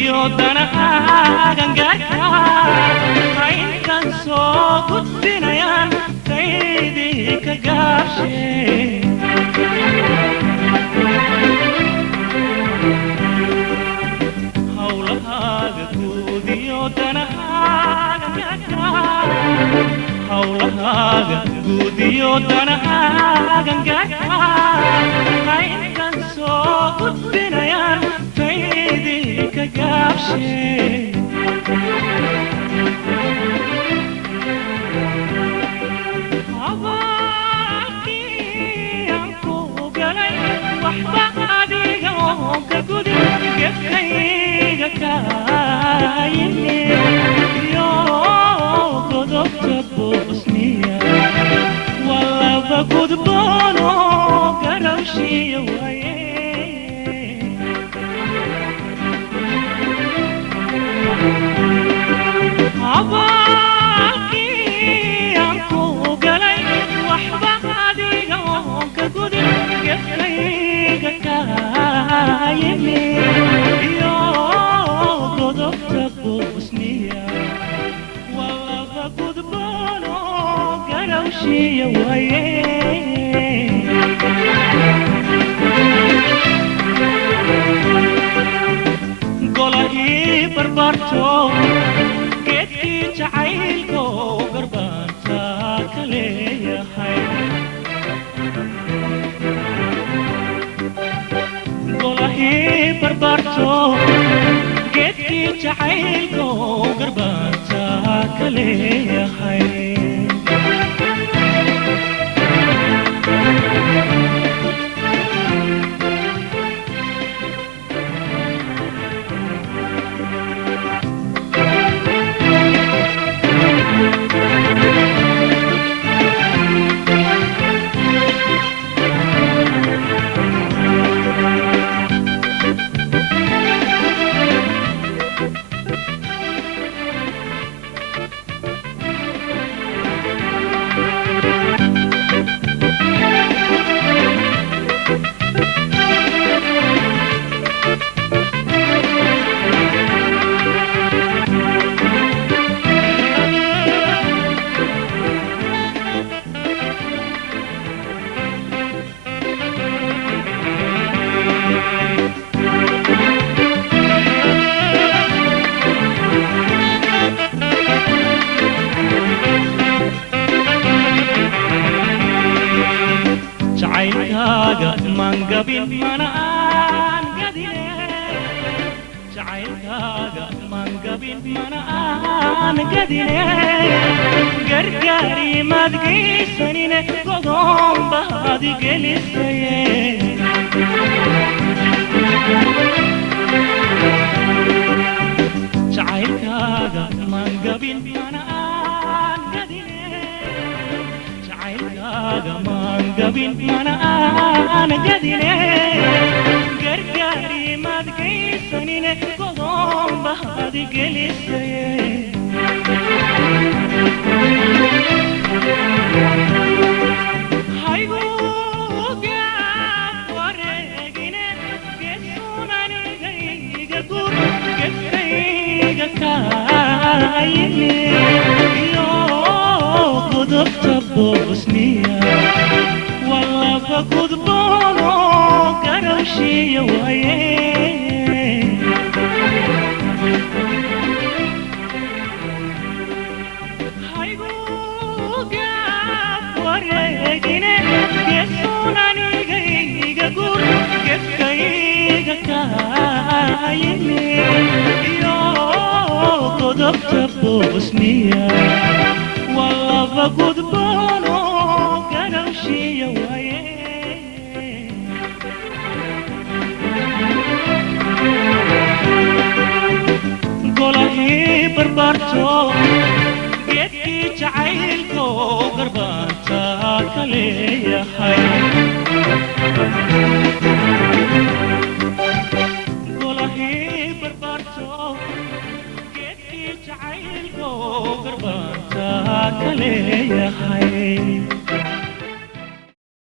guudiyo danahaagan gaarka maynkan soo gudbinayaan kaydii ka gaabshe hawlahaaga guudiyo danahaagan gaarka hawlahaaga guudiyo danahaagan gaarka maynkan soo gudbinayaan kaydii ka gaabshe golahii barbaarto geedkii jacaylko garbaanta ka leeyahay golahii barbaarto geedkii jacaylko garbaanta ka leeyahay jacaylkaaga mangabin manaan gadine jacaylkaaga mangabin manaan gadine gargaari madgaysanine godoon baad gelisaye jacaylkaaga mangabin manaan gadine jacaylkaaga mangabin manaan gadine gargaari madgaysanine godoon baad gelisaye haygugaad wareegine geesunanigayga gur gefkayga kaayine iyo gudubta bosniya walaba gudboono garowshiya waaye haygugaad wareegine geesunanigayga gur gefkayga kaayine iyo gudubta bosniya walaba gudboono garowshiya waaye golahii barbaarto geedkii jacaylko garbaanta ka leeyahay golahii barbaarto geedkii jacaylko garbaanta ka leeyahay